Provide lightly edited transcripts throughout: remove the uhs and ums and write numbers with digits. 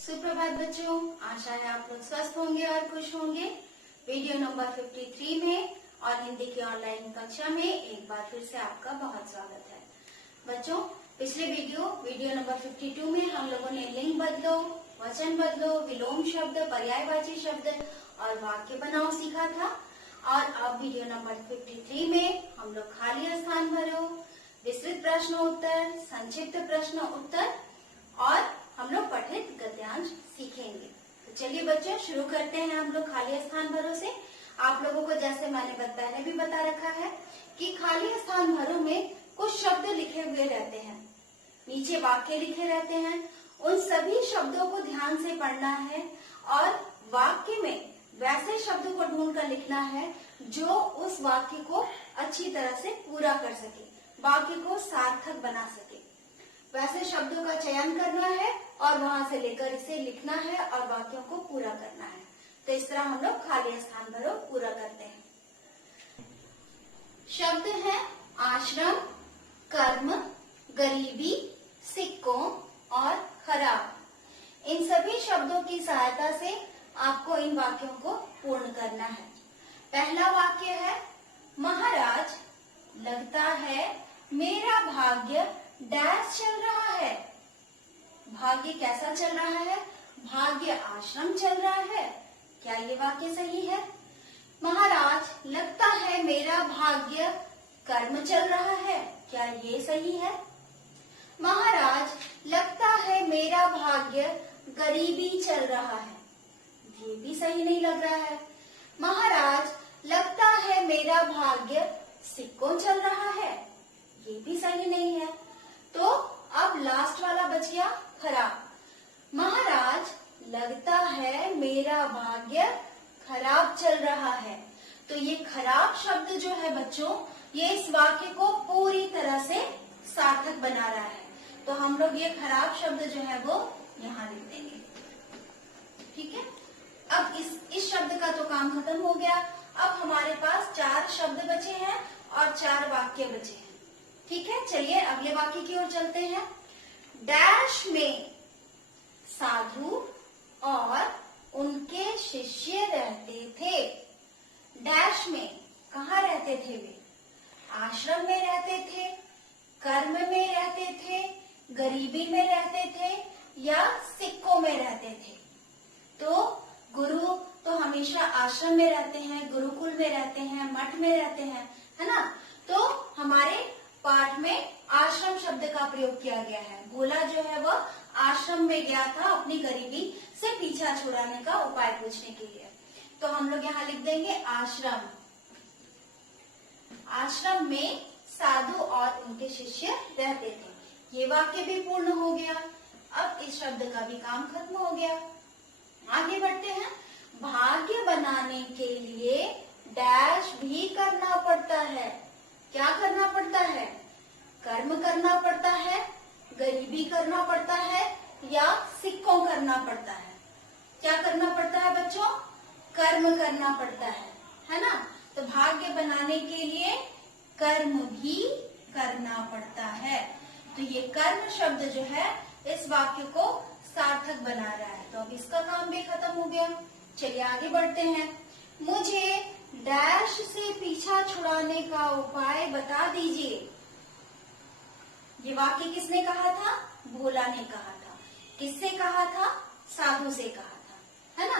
सुप्रभात बच्चों, आशा है आप लोग स्वस्थ होंगे और खुश होंगे। वीडियो नंबर 53 में और हिंदी की ऑनलाइन कक्षा में एक बार फिर से आपका बहुत स्वागत है। बच्चों, पिछले वीडियो नंबर 52 में हम लोगों ने लिंग बदलो, वचन बदलो, विलोम शब्द, पर्यायवाची शब्द और वाक्य बनाओ सीखा था। और अब वीडियो नंबर 53 में हम लोग खाली स्थान भरो, विस्तृत प्रश्न उत्तर, संक्षिप्त प्रश्न उत्तर और हम लोग पठित गद्यांश सीखेंगे। तो चलिए बच्चों, शुरू करते हैं हम लोग खाली स्थान भरो से। आप लोगों को जैसे मैंने पहले भी बता रखा है कि खाली स्थान भरो में कुछ शब्द लिखे हुए रहते हैं, नीचे वाक्य लिखे रहते हैं। उन सभी शब्दों को ध्यान से पढ़ना है और वाक्य में वैसे शब्दों को ढूंढ कर लिखना है जो उस वाक्य को अच्छी तरह से पूरा कर सके, वाक्य को सार्थक बना सके। वैसे शब्दों का चयन करना है और वहां से लेकर इसे लिखना है और वाक्यों को पूरा करना है। तो इस तरह हम लोग खाली स्थान भरो पूरा करते हैं। शब्द है आश्रम, कर्म, गरीबी, सिक्कों और खराब। इन सभी शब्दों की सहायता से आपको इन वाक्यों को पूर्ण करना है। पहला वाक्य है, महाराज लगता है मेरा भाग्य डैश चल रहा है। भाग्य कैसा चल रहा है? भाग्य आश्रम चल रहा है। क्या ये वाक्य सही है? महाराज लगता है मेरा भाग्य कर्म चल रहा है। क्या ये सही है? महाराज लगता है मेरा भाग्य गरीबी चल रहा है। ये भी सही नहीं लग रहा है। महाराज लगता है मेरा भाग्य सिक्कों चल रहा है। ये भी सही नहीं है। तो अब लास्ट वाला बच गया खराब। महाराज लगता है मेरा भाग्य खराब चल रहा है। तो ये खराब शब्द जो है बच्चों, ये इस वाक्य को पूरी तरह से सार्थक बना रहा है। तो हम लोग ये खराब शब्द जो है वो यहाँ लिख देंगे। ठीक है। अब इस शब्द का तो काम खत्म हो गया। अब हमारे पास 4 शब्द बचे हैं और 4 वाक्य बचे हैं। ठीक है, चलिए अगले वाक्य की ओर चलते हैं। डैश में साधु और उनके शिष्य रहते थे। डैश में कहाँ रहते थे वे? आश्रम में रहते थे, कर्म में रहते थे, गरीबी में रहते थे या सिक्कों में रहते थे? तो गुरु तो हमेशा आश्रम में रहते हैं, गुरुकुल में रहते हैं, मठ में रहते हैं, है ना। तो हमारे पाठ में आश्रम शब्द का प्रयोग किया गया है। भोला जो है वह आश्रम में गया था अपनी गरीबी से पीछा छुड़ाने का उपाय पूछने के लिए। तो हम लोग यहाँ लिख देंगे आश्रम। आश्रम में साधु और उनके शिष्य रहते थे। ये वाक्य भी पूर्ण हो गया। अब इस शब्द का भी काम खत्म हो गया। आगे बढ़ते हैं। भाग्य बनाने के लिए डैश भी करना पड़ता है। क्या करना पड़ता है? कर्म करना पड़ता है, गरीबी करना पड़ता है या सिक्कों करना पड़ता है? क्या करना पड़ता है बच्चों? कर्म करना पड़ता है ना। तो भाग्य बनाने के लिए कर्म भी करना पड़ता है। तो ये कर्म शब्द जो है इस वाक्य को सार्थक बना रहा है। तो अब इसका काम भी खत्म हो गया। चलिए आगे बढ़ते हैं। मुझे डैश से पीछा छुड़ाने का उपाय बता दीजिए। ये वाक्य किसने कहा था? भोला ने कहा था। किससे कहा था? साधु से कहा था, है ना।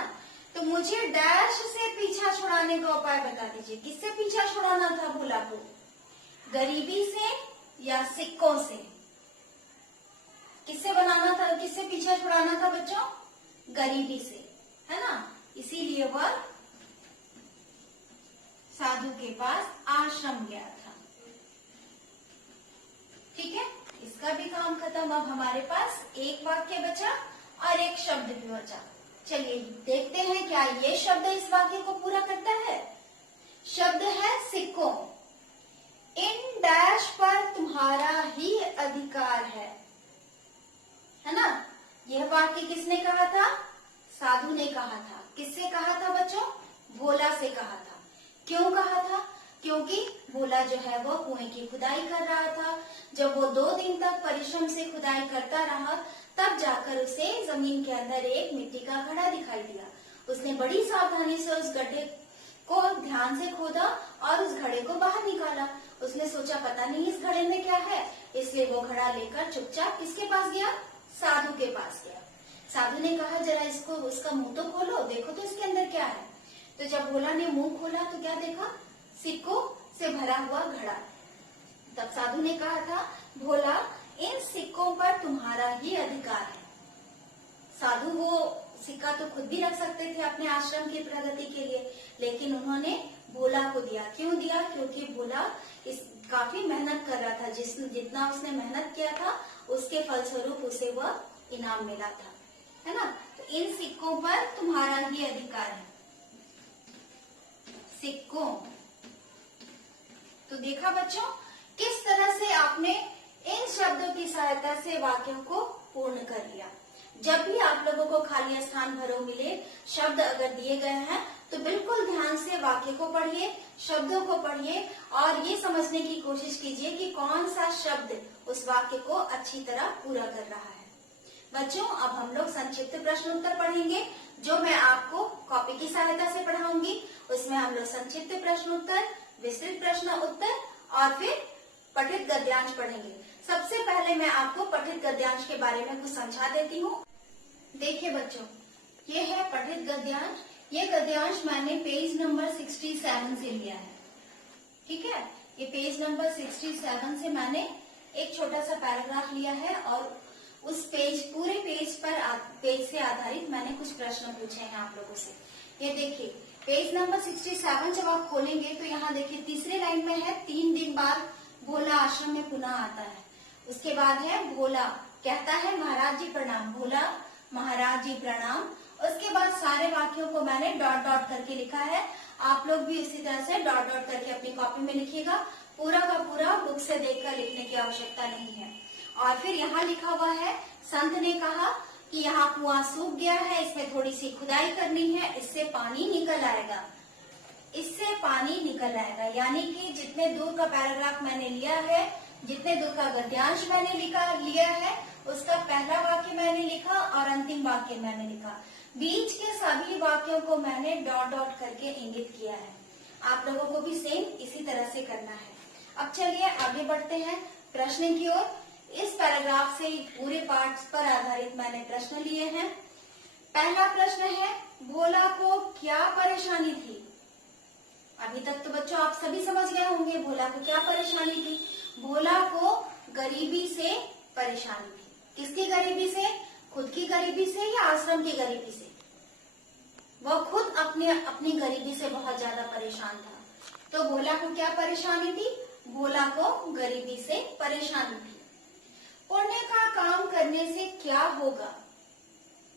तो मुझे डैश से पीछा छुड़ाने का उपाय बता दीजिए। किससे पीछा छुड़ाना था भोला को? गरीबी से या सिक्कों से? किससे बनाना था, किससे पीछा छुड़ाना था बच्चों? गरीबी से, है ना। इसीलिए वह साधु के पास आश्रम गया था। ठीक है, इसका भी काम खत्म। अब हमारे पास एक वाक्य बचा और एक शब्द भी बचा। चलिए देखते हैं क्या ये शब्द इस वाक्य को पूरा करता है। शब्द है सिक्कों। इन डैश पर तुम्हारा ही अधिकार है ना। यह वाक्य किसने कहा था? साधु ने कहा था। किससे कहा था बच्चों? भोला से कहा था। क्यों कहा था? क्योंकि भोला जो है वो कुएं की खुदाई कर रहा था। जब वो 2 दिन तक परिश्रम से खुदाई करता रहा, तब जाकर उसे जमीन के अंदर एक मिट्टी का घड़ा दिखाई दिया। उसने बड़ी सावधानी से उस गड्ढे को ध्यान से खोदा और उस घड़े को बाहर निकाला। उसने सोचा पता नहीं इस घड़े में क्या है, इसलिए वो घड़ा लेकर चुपचाप किसके पास गया? साधु के पास गया। साधु ने कहा जरा इसको, उसका मुंह तो खोलो, देखो तो इसके अंदर क्या है। तो जब भोला ने मुंह खोला तो क्या देखा? सिक्कों से भरा हुआ घड़ा। तब साधु ने कहा था, भोला इन सिक्कों पर तुम्हारा ही अधिकार है। साधु वो सिक्का तो खुद भी रख सकते थे अपने आश्रम की प्रगति के लिए, लेकिन उन्होंने भोला को दिया। क्यों दिया? क्योंकि भोला काफी मेहनत कर रहा था। जितना उसने मेहनत किया था उसके फलस्वरूप उसे वह इनाम मिला था, है ना। तो इन सिक्कों पर तुम्हारा ही अधिकार है। सिक्कों, तो देखा बच्चों किस तरह से आपने इन शब्दों की सहायता से वाक्यों को पूर्ण कर लिया। जब भी आप लोगों को खाली स्थान भरो मिले, शब्द अगर दिए गए हैं तो बिल्कुल ध्यान से वाक्य को पढ़िए, शब्दों को पढ़िए और ये समझने की कोशिश कीजिए कि कौन सा शब्द उस वाक्य को अच्छी तरह पूरा कर रहा है। बच्चों अब हम लोग संक्षिप्त प्रश्न उत्तर पढ़ेंगे, जो मैं आपको कॉपी की सहायता से पढ़ाऊंगी। उसमें हम लोग संक्षिप्त प्रश्न उत्तर, विस्तृत प्रश्न उत्तर और फिर पठित गद्यांश पढ़ेंगे। सबसे पहले मैं आपको पठित गद्यांश के बारे में कुछ समझा देती हूँ। देखिए बच्चों, ये है पठित गद्यांश। ये गद्यांश मैंने पेज नंबर 67 से लिया है, ठीक है। ये पेज नंबर 67 से मैंने एक छोटा सा पैराग्राफ लिया है और उस पूरे पेज से आधारित मैंने कुछ प्रश्न पूछे हैं आप लोगों से। ये देखिए पेज नंबर 67 जब आप खोलेंगे तो यहाँ देखिए तीसरे लाइन में है 3 दिन बाद भोला आश्रम में पुनः आता है। उसके बाद है भोला कहता है महाराज जी प्रणाम, भोला महाराज जी प्रणाम। उसके बाद सारे वाक्यों को मैंने डॉट डॉट करके लिखा है। आप लोग भी इसी तरह से डॉट डॉट करके अपनी कॉपी में लिखिएगा। पूरा का पूरा बुक से देखकर लिखने की आवश्यकता नहीं है। और फिर यहाँ लिखा हुआ है, संत ने कहा कि यहाँ कुआं सूख गया है, इसमें थोड़ी सी खुदाई करनी है, इससे पानी निकल आएगा। इससे पानी निकल आएगा यानी कि जितने दूर का पैराग्राफ मैंने लिया है, जितने दूर का गद्यांश मैंने लिया है, उसका पहला वाक्य मैंने लिखा और अंतिम वाक्य मैंने लिखा। बीच के सभी वाक्यों को मैंने डॉट डॉट करके इंगित किया है। आप लोगों को भी सेम इसी तरह से करना है। अब चलिए आगे बढ़ते हैं प्रश्न की ओर। इस पैराग्राफ से पूरे पार्ट्स पर आधारित मैंने प्रश्न लिए हैं। पहला प्रश्न है, भोला को क्या परेशानी थी? अभी तक तो बच्चों आप सभी समझ गए होंगे भोला को क्या परेशानी थी। भोला को गरीबी से परेशानी थी। किसकी गरीबी से? खुद की गरीबी से या आश्रम की गरीबी से? वह खुद अपनी गरीबी से बहुत ज्यादा परेशान था। तो भोला को क्या परेशानी थी? भोला को गरीबी से परेशानी थी। पुण्य का काम करने से क्या होगा?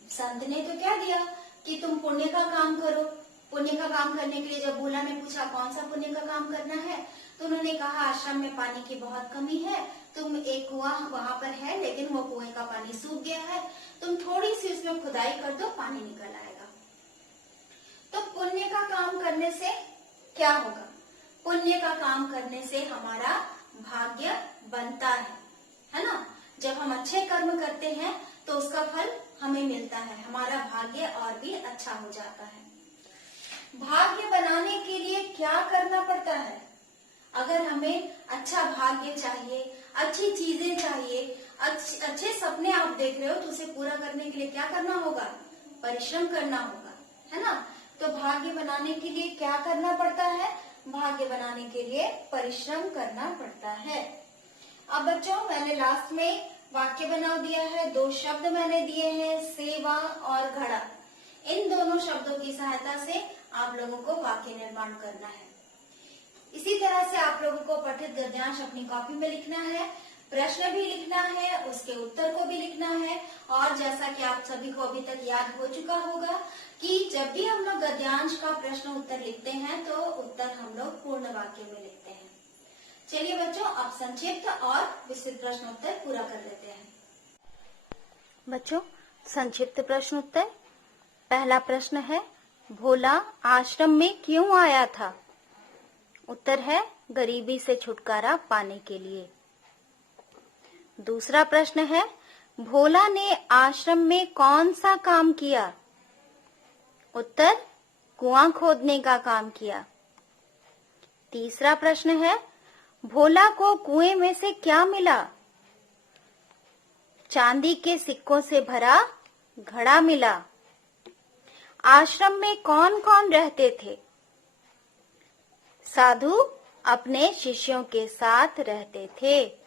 संत ने तो क्या दिया कि तुम पुण्य का काम करो। पुण्य का काम करने के लिए जब भोला ने पूछा कौन सा पुण्य का काम करना है, तो उन्होंने कहा आश्रम में पानी की बहुत कमी है, तुम एक कुआं वहां पर है लेकिन वो कुएं का पानी सूख गया है, तुम थोड़ी सी उसमें खुदाई कर दो, पानी निकल आएगा। तो पुण्य का काम करने से क्या होगा? पुण्य का काम करने से हमारा भाग्य बनता है ना। जब हम अच्छे कर्म करते हैं तो उसका फल हमें मिलता है, हमारा भाग्य और भी अच्छा हो जाता है। भाग्य बनाने के लिए क्या करना पड़ता है? अगर हमें अच्छा भाग्य चाहिए, अच्छी चीजें चाहिए, अच्छे सपने आप देख रहे हो तो उसे पूरा करने के लिए क्या करना होगा? परिश्रम करना होगा, है ना। तो भाग्य बनाने के लिए क्या करना पड़ता है? भाग्य बनाने के लिए परिश्रम करना पड़ता है। अब बच्चों मैंने लास्ट में वाक्य बना दिया है, 2 शब्द मैंने दिए हैं, सेवा और घड़ा। इन दोनों शब्दों की सहायता से आप लोगों को वाक्य निर्माण करना है। इसी तरह से आप लोगों को पठित गद्यांश अपनी कॉपी में लिखना है, प्रश्न भी लिखना है, उसके उत्तर को भी लिखना है। और जैसा कि आप सभी को अभी तक याद हो चुका होगा कि जब भी हम लोग गद्यांश का प्रश्न उत्तर लिखते हैं तो उत्तर हम लोग पूर्ण वाक्य में लिखते हैं। चलिए बच्चों अब संक्षिप्त और विस्तृत प्रश्न उत्तर पूरा कर लेते हैं। बच्चों संक्षिप्त प्रश्न उत्तर। पहला प्रश्न है, भोला आश्रम में क्यों आया था? उत्तर है गरीबी से छुटकारा पाने के लिए। दूसरा प्रश्न है, भोला ने आश्रम में कौन सा काम किया? उत्तर, कुआं खोदने का काम किया। तीसरा प्रश्न है, भोला को कुएं में से क्या मिला? चांदी के सिक्कों से भरा घड़ा मिला। आश्रम में कौन कौन रहते थे? साधु अपने शिष्यों के साथ रहते थे।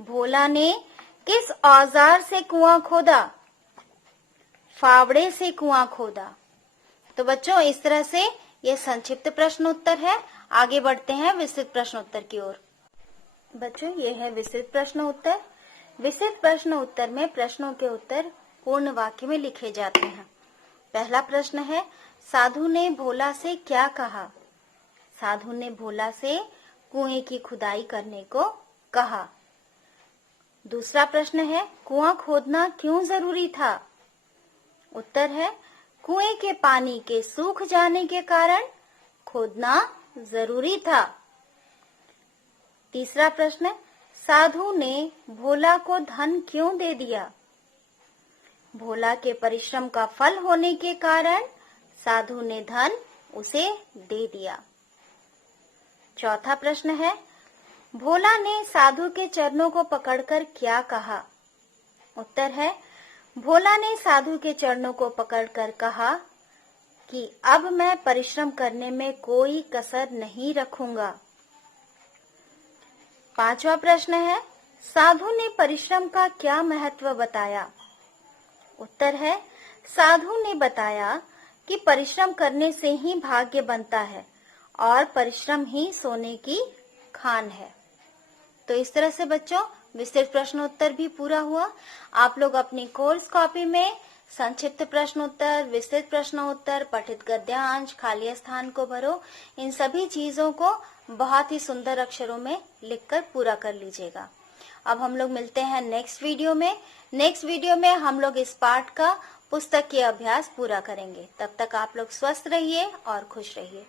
भोला ने किस औजार से कुआं खोदा? फावड़े से कुआं खोदा। तो बच्चों, इस तरह से ये संक्षिप्त प्रश्न उत्तर है। आगे बढ़ते हैं विस्तृत प्रश्न उत्तर की ओर। बच्चों, ये है विस्तृत प्रश्न उत्तर। विस्तृत प्रश्न उत्तर में प्रश्नों के उत्तर पूर्ण वाक्य में लिखे जाते हैं। पहला प्रश्न है, साधु ने भोला से क्या कहा? साधु ने भोला से कुएं की खुदाई करने को कहा। दूसरा प्रश्न है, कुआं खोदना क्यों जरूरी था? उत्तर है, कुएं के पानी के सूख जाने के कारण खोदना जरूरी था। तीसरा प्रश्न, साधु ने भोला को धन क्यों दे दिया? भोला के परिश्रम का फल होने के कारण साधु ने धन उसे दे दिया। चौथा प्रश्न है, भोला ने साधु के चरणों को पकड़कर क्या कहा? उत्तर है, भोला ने साधु के चरणों को पकड़कर कहा कि अब मैं परिश्रम करने में कोई कसर नहीं रखूंगा। पांचवा प्रश्न है, साधु ने परिश्रम का क्या महत्व बताया? उत्तर है, साधु ने बताया कि परिश्रम करने से ही भाग्य बनता है और परिश्रम ही सोने की खान है। तो इस तरह से बच्चों विस्तृत प्रश्न उत्तर भी पूरा हुआ। आप लोग अपनी कोर्स कॉपी में संक्षिप्त प्रश्न उत्तर, विस्तृत प्रश्न उत्तर, पठित गद्यांश, खाली स्थान को भरो। इन सभी चीजों को बहुत ही सुंदर अक्षरों में लिखकर पूरा कर लीजिएगा। अब हम लोग मिलते हैं नेक्स्ट वीडियो में। नेक्स्ट वीडियो में हम लोग इस पाठ का पुस्तक के अभ्यास पूरा करेंगे। तब तक आप लोग स्वस्थ रहिए और खुश रहिए।